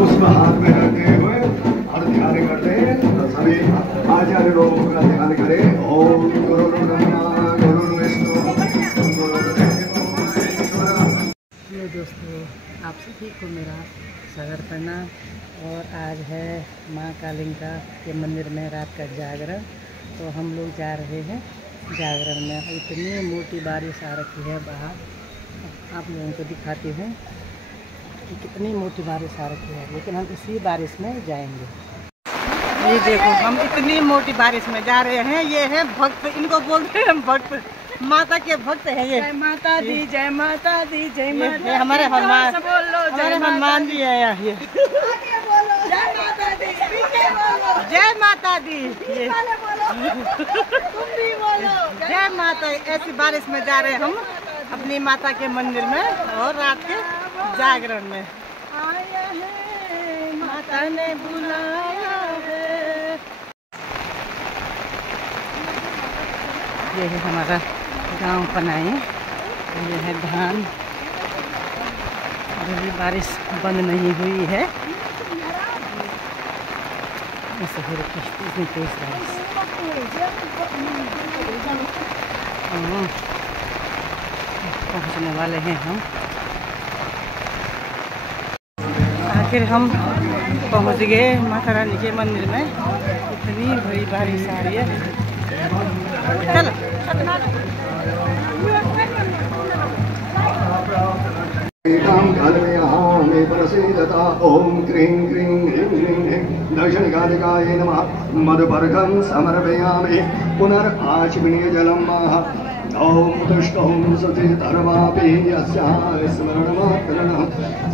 उसमें हाथ में रखते हुए और ध्यान करते तो सभी आचार्य लोग का ध्यान करें। ओम गुरु ब्रह्मा गुरु विष्णु हेलो दोस्तों, आप सभी को मेरा सादर प्रणाम। और आज है माँ कालिका के मंदिर में रात का जागरण। तो हम लोग जा रहे हैं जागरण में। इतनी मोटी बारिश आ रखी है बाहर, आप लोगों को दिखाती हूँ कि कितनी मोटी बारिश आ रखी है, लेकिन हम इसी बारिश में जाएंगे। ये देखो, हम इतनी मोटी बारिश में जा रहे हैं। ये है भक्त, इनको बोलते हैं भक्त, माता के भक्त है ये। जय माता दी, जय माता दी, जय माता। ये हमारे हनुमान, जय हनुमान जी है यहाँ। ये जय माता दी, जय माता दी, ये तुम भी बोलो जय माता। ऐसी बारिश में जा रहे हैं हम अपनी माता के मंदिर में और रात के जागरण में। आया है माता ने बुलाया है। ये है हमारा गांव पनाई। ये है धान। अभी बारिश बंद नहीं हुई है। ऐसे हो रखी इतनी तेज बारिश। पहुंचने वाले हैं हम। आखिर हम पहुंच गए माता रानी के मंदिर में। इतनी बड़ी बारिश आ रही है। चलो ओम क्रीं क्रीं ह्रीं ह्रीं ह्रीं दक्षिणकालिकाय नमः। मधुपर्कं समर्पयामि पुनराचमनीय जलं माह। ओम तुष्टों सुचितर्वापि यस्याः स्मरणमात्रणः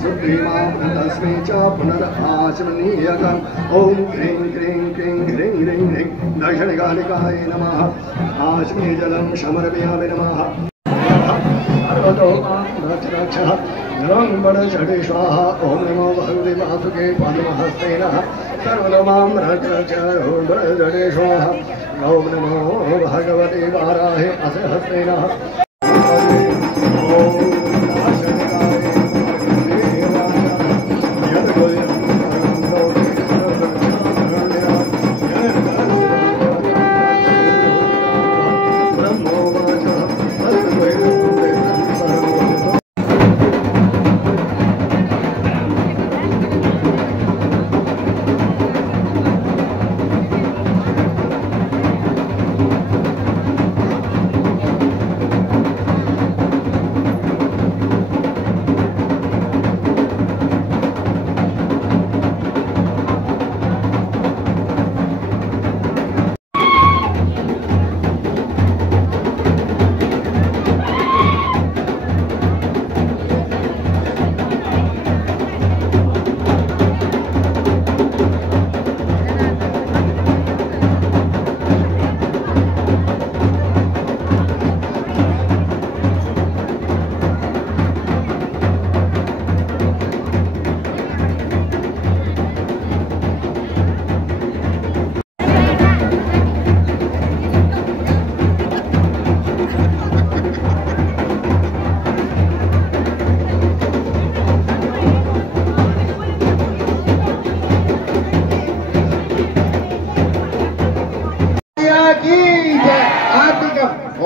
सुग्रीवाप्रणतस्मै च पुनराचमनीयकम्। ओम क्रीं क्रीं क्रीं ह्रीं ह्रीं ह्रीं दक्षिणकालिकाय नमः। आचमनीय जलं समर्पयामि नमः। जलं बडषडे स्वाहा। ओम नमो भगवते वासुके पादमहस्तेन सर्वमां रक्ष। ओम बडषडे स्वाहा। ओम नमो भगवते वाराहे असहस्तेन।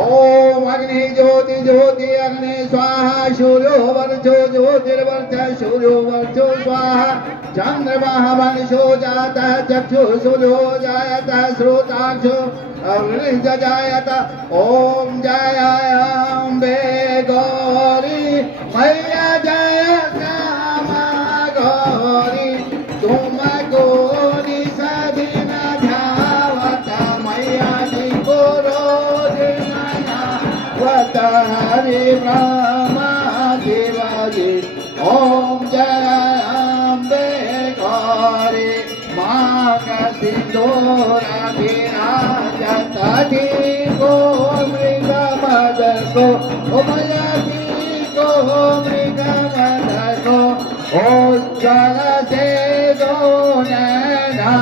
ओम अग्नि ज्योति ज्योति अग्नि स्वाहा। सूर्यो वर्चो ज्योतिर्वर्च सूर्यो वर्चो स्वाहा। चंद्रमा वंशो जातः चक्षु सूर्यो जायतः श्रोताक्षो अग्नि जायत। ओम जय अम्बे गौरी मैया जय श्यामा गौरी। तुम गौरी सदिन ध्यावत मैया जी को रोज हरि ब्रह्मा शिवाजी। ओम जय अम्बे गौरी माँ का सिंदूर विराजत। को मृग मद को मैया जी को मृग मद को। उज्जवल से दो नैना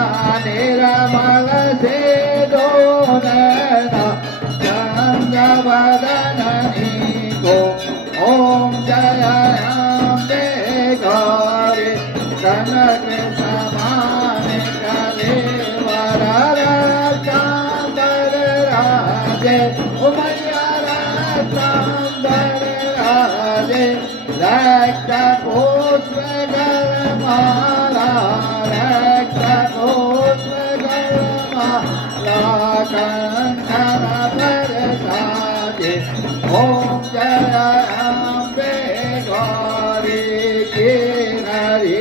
निर्मल से दो नैना वदनी को। ओम जय अम्बे गौरी कनक के समान करे राजांबर राजे ओ मैया राजांबर राजे रक्त पुष्प गलमाला रक्त पुष्प गलमाला कंठन बरसाते ओम जय अम्बे गौरी की हरि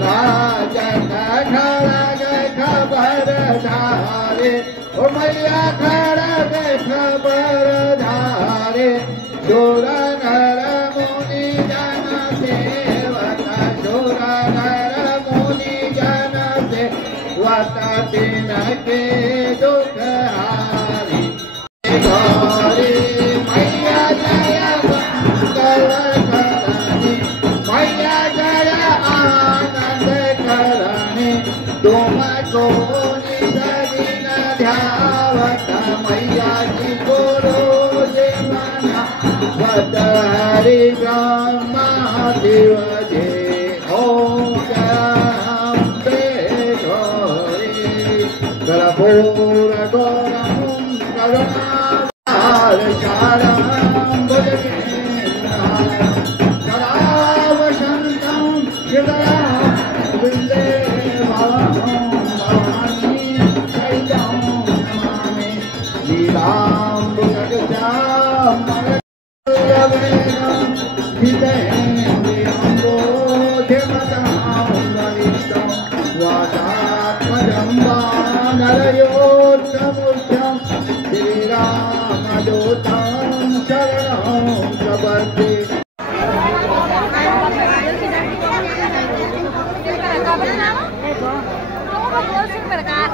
राजन खड़ग खबर धारे ओ मैया खड़ग खबर धारे शूर नर मुनि जन सेवका शूर नर मुनि जन सेवका दिन के दुख हारी गौरी मैया जय मंगल करणी मैया जय आनंद करणी तुम को निधन ध्यावत मैया जी को रोज मना वत हरि ब्रह्मा शिव जे ओम अम्बे गौरी कर्पूर गौरम करुणार शारं भजगेन्द्राय सदावसन्तं हृदया वृन्दे भवं भवानी चैतं नमामि लीलाम्बुजगजां मरवेगं हितेन्द्रियम्बोधिमतां वरिष्ठं वातात्मजं वानरयोत्तमुख्यं श्रीरामदूतं शरणं प्रपद्ये Kamu kan bosan berkat.